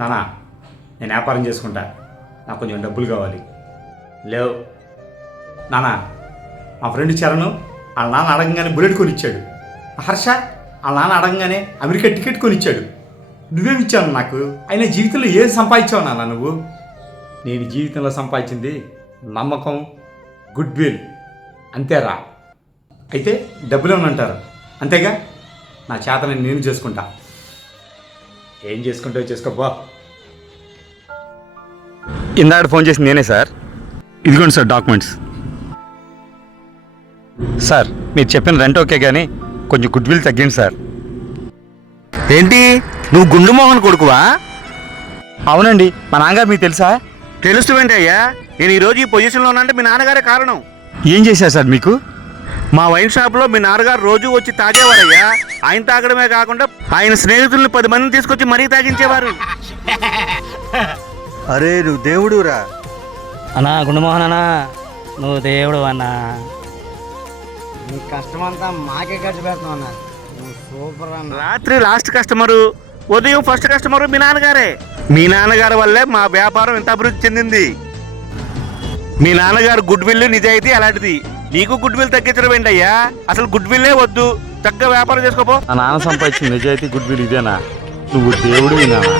నానా నేను వ్యాపారం చేసుకుంటా, నాకు కొంచెం డబ్బులు కావాలి. లేవు నానా, మా ఫ్రెండ్ చరణ్ వాళ్ళ నాన్న అడగంగానే బుల్లెట్ కొనిచ్చాడు. హర్ష వాళ్ళ నాన్న అడగంగానే అమెరికా టికెట్ కొనిచ్చాడు. నువ్వేమి ఇచ్చావు నాకు? అయినా జీవితంలో ఏది సంపాదించావు నాన్న నువ్వు? నేను జీవితంలో సంపాదించింది నమ్మకం, గుడ్ విల్, అంతేరా. అయితే డబ్బులు ఏమనంటారు అంతేగా. నా చేతని నేను చేసుకుంటా. ఏం చేసుకుంటావో చేసుకోపో. ఇందాక ఫోన్ చేసింది నేనే సార్. ఇదిగోండి సార్ డాక్యుమెంట్స్. సార్ మీరు చెప్పిన రెంట్ ఓకే కానీ కొంచెం గుడ్ విల్ తగ్గింది సార్. ఏంటి, నువ్వు గుండు మోహన్ కొడుకువా? అవునండి, మా నాన్నగారు మీకు తెలుసా? తెలుస్తుంది అయ్యా. నేను ఈరోజు ఈ పొజిషన్లో ఉన్నానంటే మీ నాన్నగారే కారణం. ఏం చేశారు సార్ మీకు? మా వైన్ షాప్లో మీ నాన్నగారు రోజు వచ్చి తాగేవారయ్యా. ఆయన తాగడమే కాకుండా ఆయన స్నేహితుల్ని 10 మందిని తీసుకొచ్చి మరీ తాగించేవారు. అరే నువ్వు దేవుడురా. అన్నా గుండమోహన్ అన్నా, నువ్వు దేవుడు అన్నా. నీ కష్టమంతా మాకే ఖర్చు పెడతావు అన్న. నువ్వు సూపర్ అన్న. రాత్రి లాస్ట్ కస్టమరు, ఉదయం ఫస్ట్ కస్టమరు మీ నాన్నగారే. మీ నాన్నగారి వల్లే మా వ్యాపారం ఇంత అభివృద్ధి చెందింది. మీ నాన్నగారు గుడ్ విల్, నిజాయితీ అలాంటిది. నీకు గుడ్ విల్ తగ్గించడం ఏంటయ్యా? అసలు గుడ్ విల్లే వద్దు, చక్కగా వ్యాపారం చేసుకోపో. నా నాన్న సంపాదించిన నిజాయితీ గుడ్ విల్ ఇదేనా? నువ్వు దేవుడు నాన్న.